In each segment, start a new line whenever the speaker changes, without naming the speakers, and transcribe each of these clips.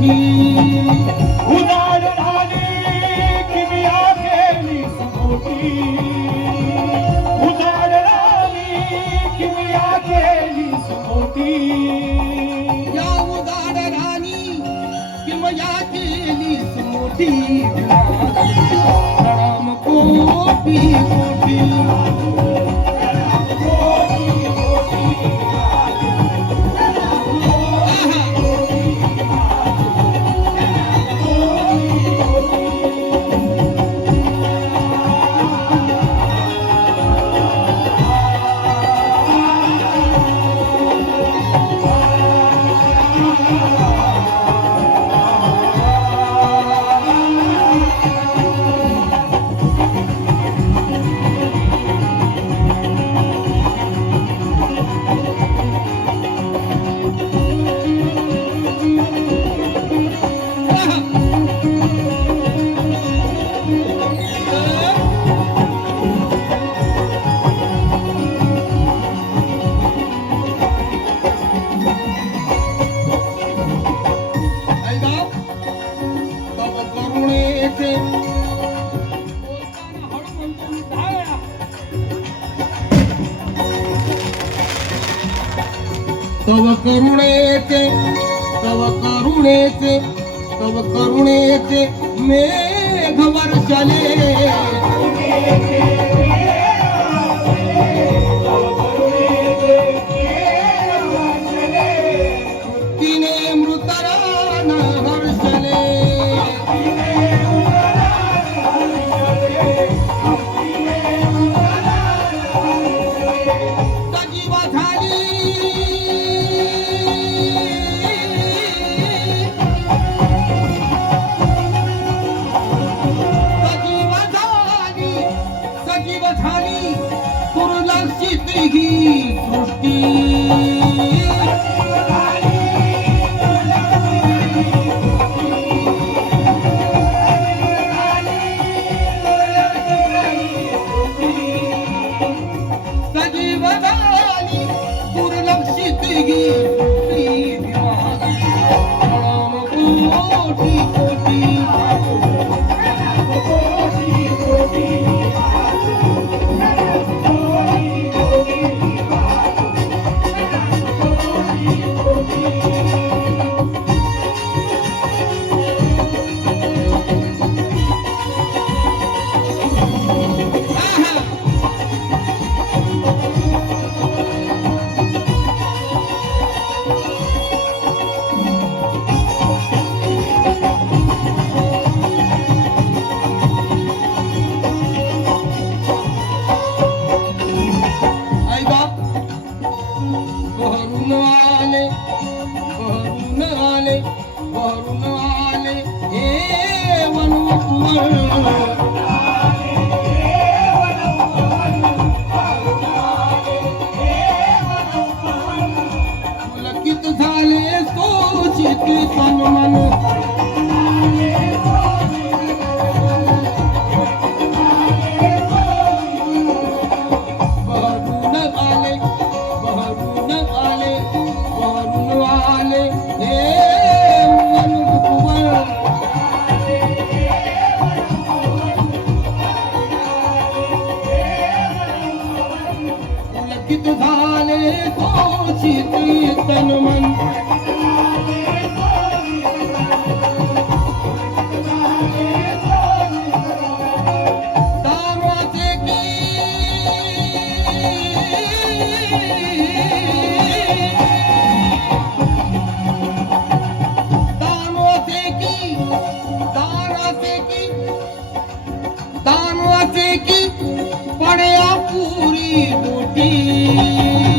मोठी
उदार राणी किमिया केली समोटी उदार किमिया केली समोटी
या राणी किमया केली मोठी प्रणाम कोटी कोटी. ऐका तव करुणेचे तव करुणेचे तव करुणेचे मेघ वर्षाले. हे झाले सन मन झाले सोचित तन मन। mim.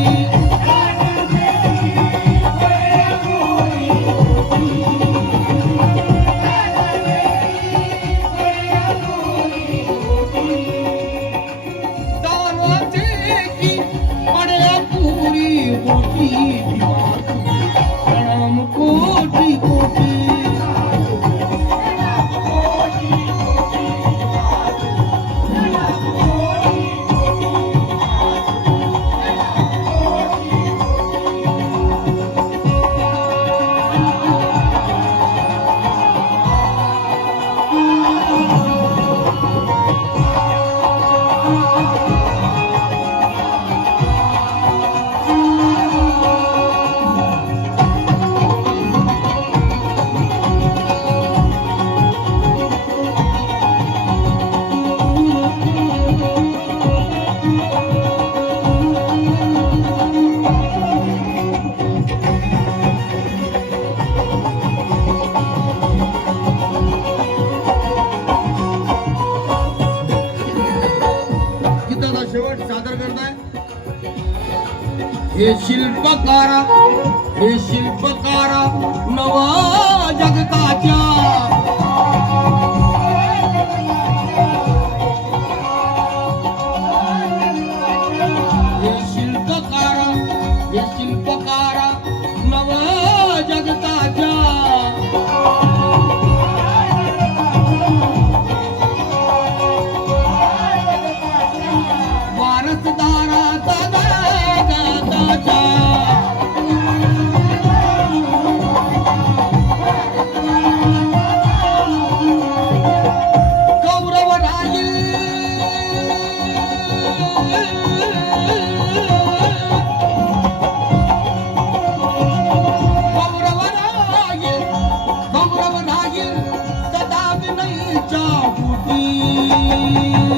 शेवट सादर करताय. हे शिल्पकारा हे शिल्पकारा नवा जगताच्या Thank you.